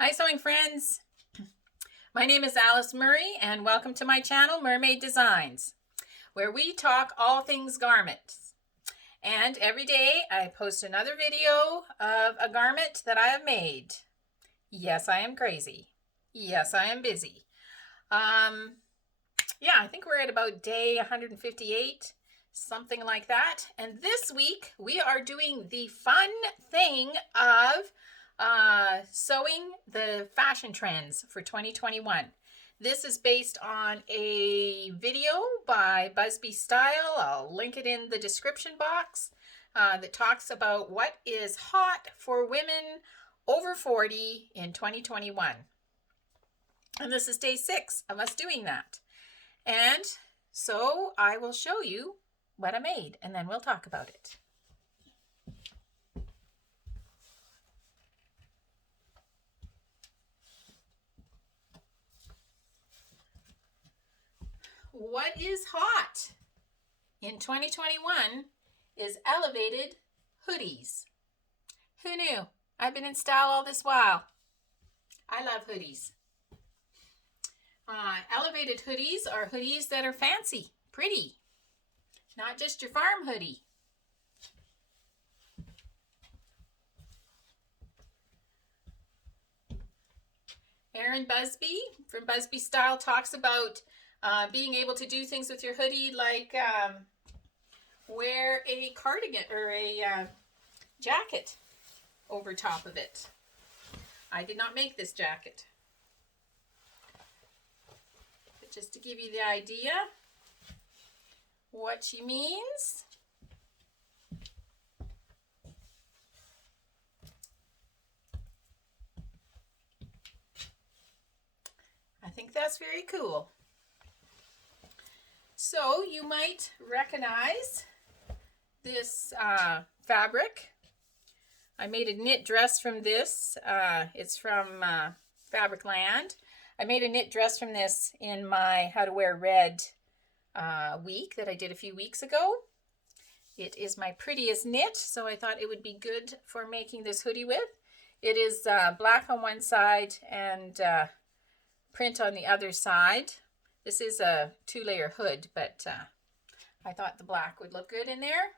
Hi sewing friends, my name is Alice Murray and welcome to my channel Murr-made Designs, where we talk all things garments. And every day I post another video of a garment that I have made. Yes, I am crazy. Yes, I am busy. I think we're at about day 158, something like that. And this week we are doing the fun thing of sewing the fashion trends for 2021. This is based on a video by Busbee Style. I'll link it in the description box that talks about what is hot for women over 40 in 2021. And this is day 6 of us doing that. And so I will show you what I made and then we'll talk about it. What is hot in 2021 is elevated hoodies. Who knew? I've been in style all this while. I love hoodies. Elevated hoodies are hoodies that are fancy, pretty, not just your farm hoodie. Erin Busbee from Busbee Style talks about being able to do things with your hoodie, like wear a cardigan or a jacket over top of it. I did not make this jacket, but just to give you the idea what she means. I think that's very cool. So you might recognize this fabric. I made a knit dress from this. It's from Fabricland. I made a knit dress from this in my How to Wear Red week that I did a few weeks ago. It is my prettiest knit, so I thought it would be good for making this hoodie with. It is black on one side and print on the other side. This is a 2-layer hood, but I thought the black would look good in there.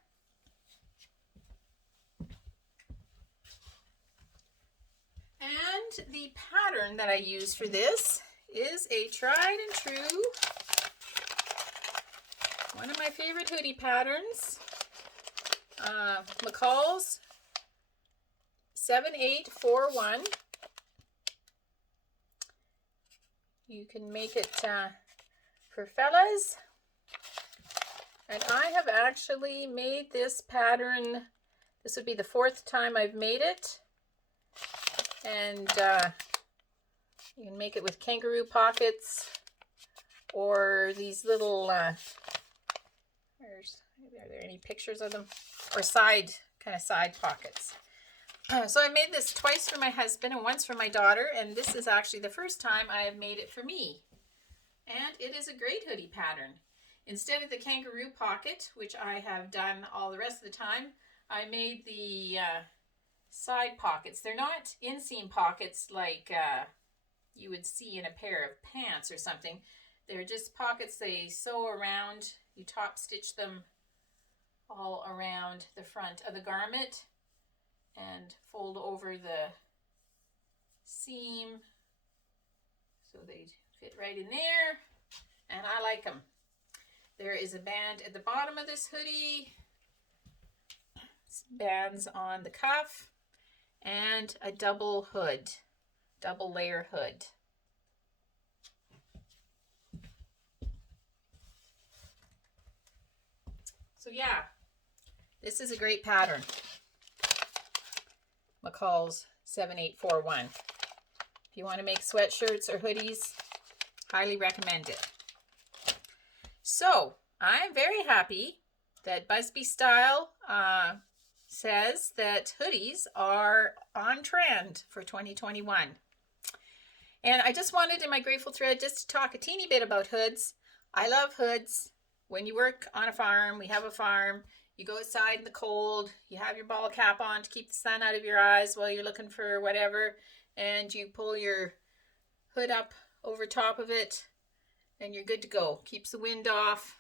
And the pattern that I use for this is a tried and true, one of my favorite hoodie patterns, McCalls 7841. You can make it for fellas. And I have actually made this pattern, this would be the 4th time I've made it. And you can make it with kangaroo pockets or these little, are there any pictures of them? Or side pockets. So I made this twice for my husband and once for my daughter, and this is actually the first time I have made it for me. And it is a great hoodie pattern. Instead of the kangaroo pocket, which I have done all the rest of the time, I made the side pockets. They're not inseam pockets like you would see in a pair of pants or something. They're just pockets they sew around. You top stitch them all around the front of the garment and fold over the seam so they fit right in there, and I like them. There is a band at the bottom of this hoodie, bands on the cuff, and a double hood, double layer hood. So yeah, this is a great pattern. McCalls 7841. If you want to make sweatshirts or hoodies, highly recommend it. So I'm very happy that Busbee Style says that hoodies are on trend for 2021. And I just wanted in my Grateful thread just to talk a teeny bit about hoods. I love hoods. When you work on a farm, we have a farm, You go outside in the cold, you have your ball cap on to keep the sun out of your eyes while you're looking for whatever, and you pull your hood up over top of it, and you're good to go. Keeps the wind off,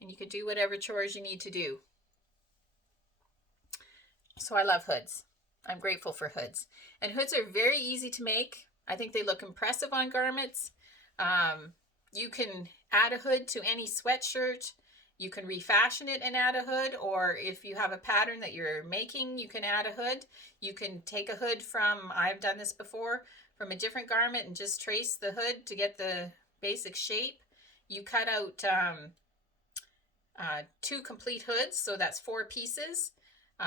and you can do whatever chores you need to do. So I love hoods. I'm grateful for hoods. And hoods are very easy to make. I think they look impressive on garments. You can add a hood to any sweatshirt. You can refashion it and add a hood, or if you have a pattern that you're making, you can add a hood. You can take a hood from, I've done this before, from a different garment and just trace the hood to get the basic shape. You cut out 2 complete hoods, so that's 4 pieces.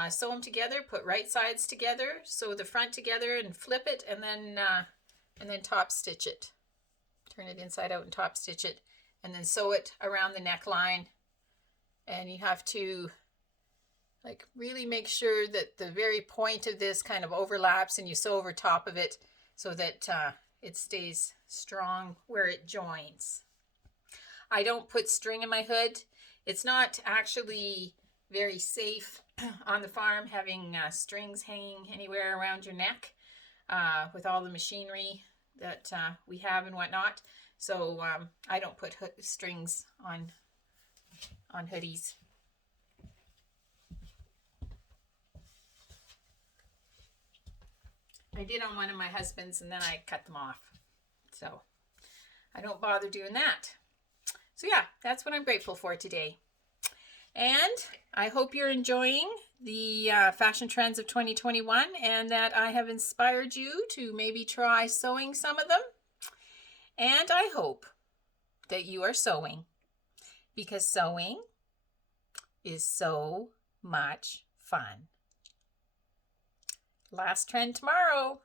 Sew them together, put right sides together, sew the front together and flip it, and then top stitch it. Turn it inside out and top stitch it, and then sew it around the neckline. And you have to like really make sure that the very point of this kind of overlaps, and you sew over top of it so that it stays strong where it joins. I don't put string in my hood. It's not actually very safe on the farm having strings hanging anywhere around your neck with all the machinery that we have and whatnot. So I don't put strings on hoodies. I did on one of my husband's, and then I cut them off. So I don't bother doing that. So yeah, that's what I'm grateful for today. And I hope you're enjoying the fashion trends of 2021, and that I have inspired you to maybe try sewing some of them. And I hope that you are sewing, because sewing is so much fun. Last trend tomorrow.